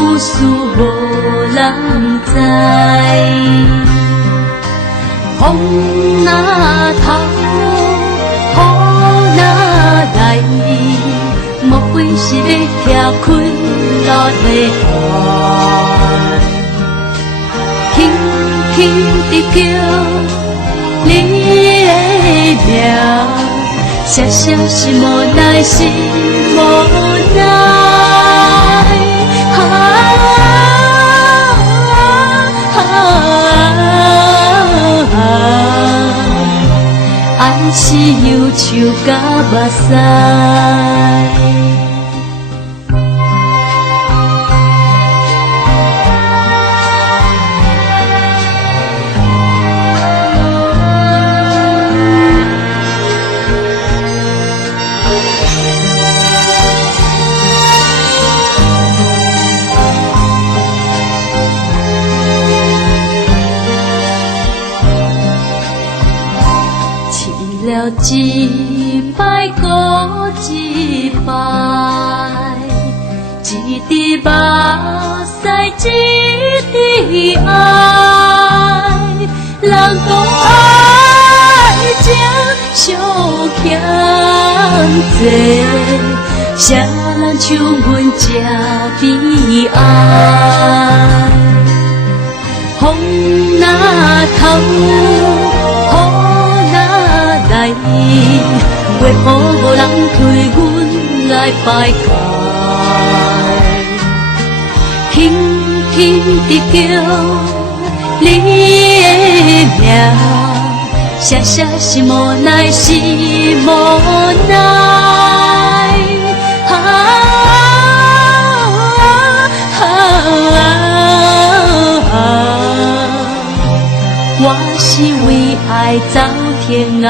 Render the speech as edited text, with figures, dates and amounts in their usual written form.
有事无人知。风若透，雨若来，莫非是要拆开咱的爱？轻轻地叫你的名，写写是无奈，是无奈。爱是忧愁甲目屎。了一摆过一摆，一滴目屎一滴爱，人讲爱情伤欠债，谁人像阮这悲哀？风若透。为何无人推阮来拜拜？轻轻地叫你的名，写写是无奈，是无奈。我是为爱走天涯。